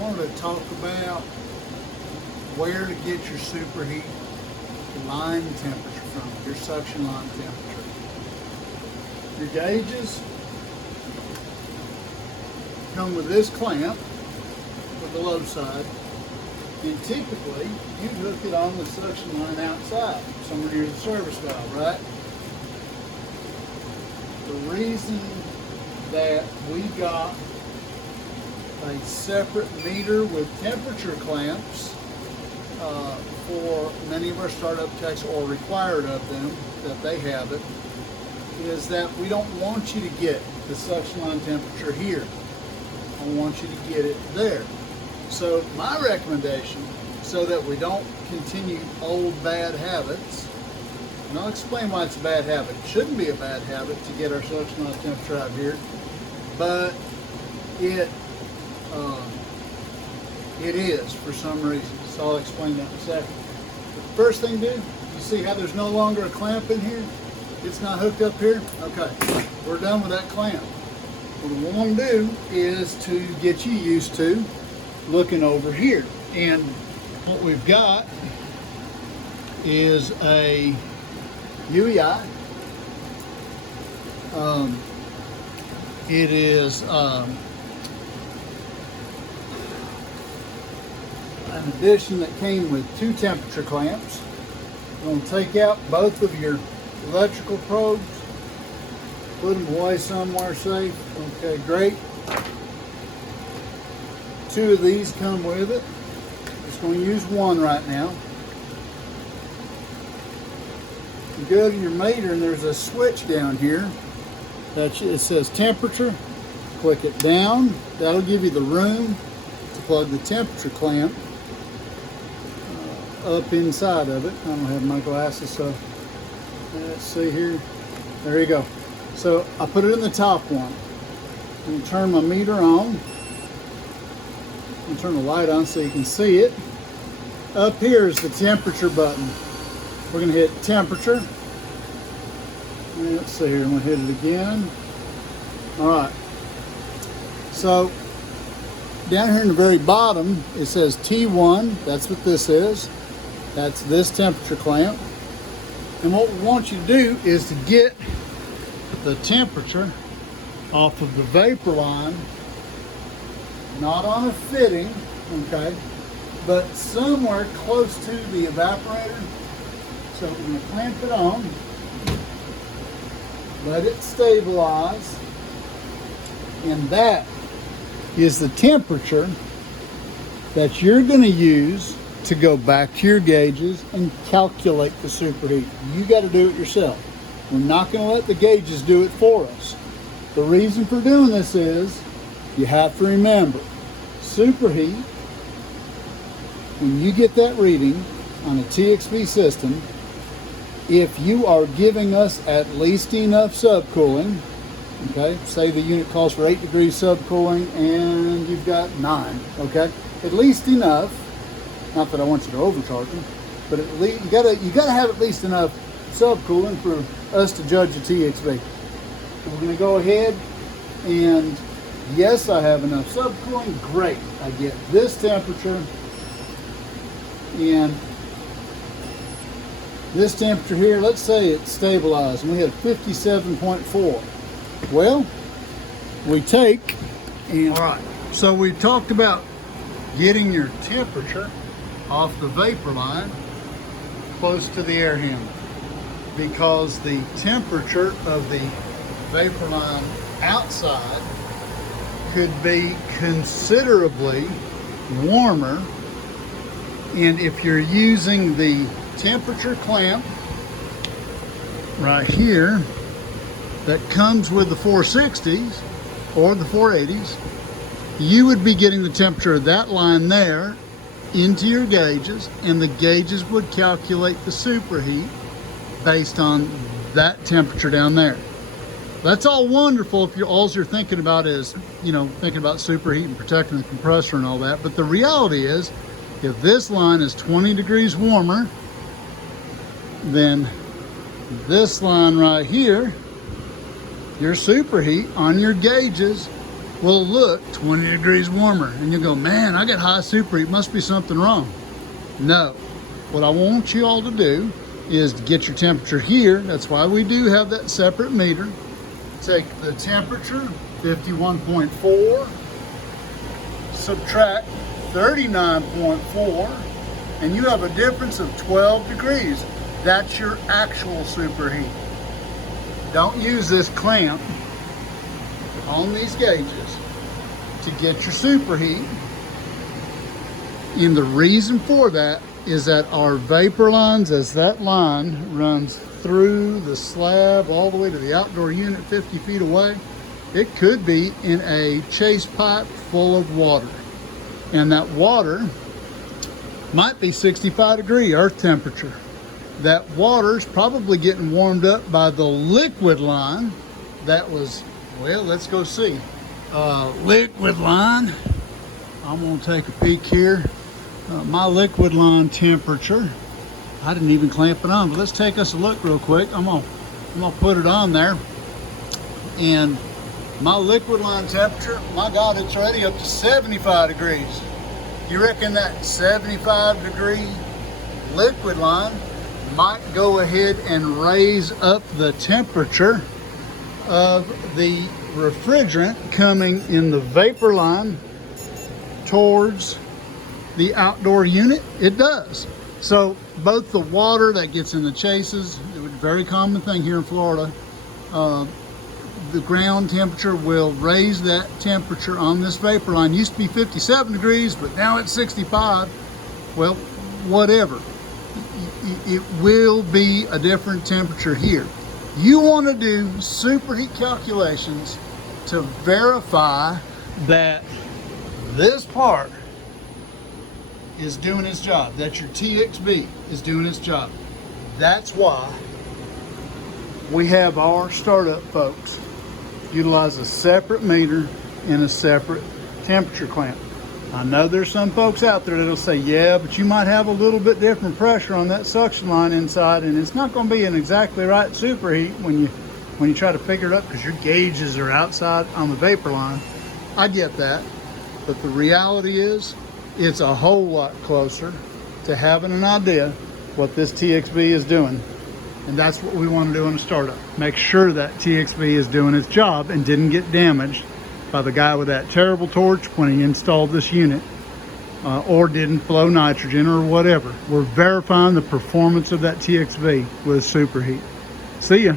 wanted to talk about where to get your superheat line temperature from, your suction line temperature. Your gauges come with this clamp with the low side, and typically you'd hook it on the suction line outside, somewhere near the service valve, right? The reason that we got a separate meter with temperature clamps for many of our startup techs, or required of them that they have it, is that we don't want you to get the suction line temperature here. I want you to get it there. So my recommendation, so that we don't continue old bad habits, and I'll explain why it's a bad habit. It shouldn't be a bad habit to get our suction line temperature out here, but it is for some reason. So I'll explain that in a second. But the first thing to do, you see how there's no longer a clamp in here? It's not hooked up here? Okay, we're done with that clamp. What we want to do is to get you used to looking over here. And what we've got is a UEI. It is an addition that came with 2 temperature clamps. We're going to take out both of your electrical probes, put them away somewhere safe. Okay, great. 2 of these come with it. Just going to use 1 right now. You go to your meter and there's a switch down here that it says temperature. Click it down. That'll give you the room to plug the temperature clamp up inside of it. I don't have my glasses, so let's see here. There you go. So I put it in the top one. I'm going to turn my meter on. I'm going to turn the light on so you can see it. Up here is the temperature button. We're going to hit temperature. And let's see here. I'm going to hit it again. All right. So down here in the very bottom, it says T1. That's what this is. That's this temperature clamp. And what we want you to do is to get the temperature off of the vapor line, not on a fitting, okay, but somewhere close to the evaporator. So we're going to clamp it on, let it stabilize, and that is the temperature that you're going to use to go back to your gauges and calculate the superheat. You got to do it yourself. We're not going to let the gauges do it for us. The reason for doing this is you have to remember superheat, when you get that reading on a TXV system, if you are giving us at least enough subcooling, okay, say the unit calls for 8 degrees subcooling and you've got 9, okay, at least enough. Not that I want you to overcharge them, but at least you gotta have at least enough subcooling for us to judge a TXV. So we're going to go ahead and yes, I have enough subcooling. Great, I get this temperature, and this temperature here. Let's say it's stabilized, and we had 57.4. Well, we take and all right. So we talked about getting your temperature off the vapor line close to the air handler, because the temperature of the vapor line outside could be considerably warmer, and if you're using the temperature clamp right here that comes with the 460s or the 480s, you would be getting the temperature of that line there into your gauges, and the gauges would calculate the superheat based on that temperature down there. That's all wonderful if all you're thinking about is, thinking about superheat and protecting the compressor and all that. But the reality is, if this line is 20 degrees warmer than this line right here, your superheat on your gauges will look 20 degrees warmer. And you'll go, man, I got high superheat, must be something wrong. No, what I want you all to do is to get your temperature here. That's why we do have that separate meter. Take the temperature, 51.4, subtract 39.4, and you have a difference of 12 degrees. That's your actual superheat. Don't use this clamp on these gauges to get your superheat. And the reason for that is that our vapor lines, as that line runs through the slab all the way to the outdoor unit 50 feet away, it could be in a chase pipe full of water. And that water might be 65 degree earth temperature. That water's probably getting warmed up by the liquid line that was, well, let's go see. Liquid line, I'm gonna take a peek here. My liquid line temperature, I didn't even clamp it on, but let's take us a look real quick. I'm gonna put it on there. And my liquid line temperature, my God, it's already up to 75 degrees. You reckon that 75 degree liquid line might go ahead and raise up the temperature of the refrigerant coming in the vapor line towards the outdoor unit? It does. So both the water that gets in the chases, it's a very common thing here in Florida, the ground temperature will raise that temperature on this vapor line. Used to be 57 degrees, but now it's 65. Well, whatever. It will be a different temperature here. You want to do superheat calculations to verify that this part is doing its job, that your TXB is doing its job. That's why we have our startup folks utilize a separate meter and a separate temperature clamp. I know there's some folks out there that'll say, yeah, but you might have a little bit different pressure on that suction line inside, and it's not going to be an exactly right superheat when you try to figure it up because your gauges are outside on the vapor line. I get that, but the reality is it's a whole lot closer to having an idea what this TXB is doing. And that's what we want to do in a startup. Make sure that TXB is doing its job and didn't get damaged by the guy with that terrible torch when he installed this unit, or didn't flow nitrogen or whatever. We're verifying the performance of that TXB with superheat. See ya.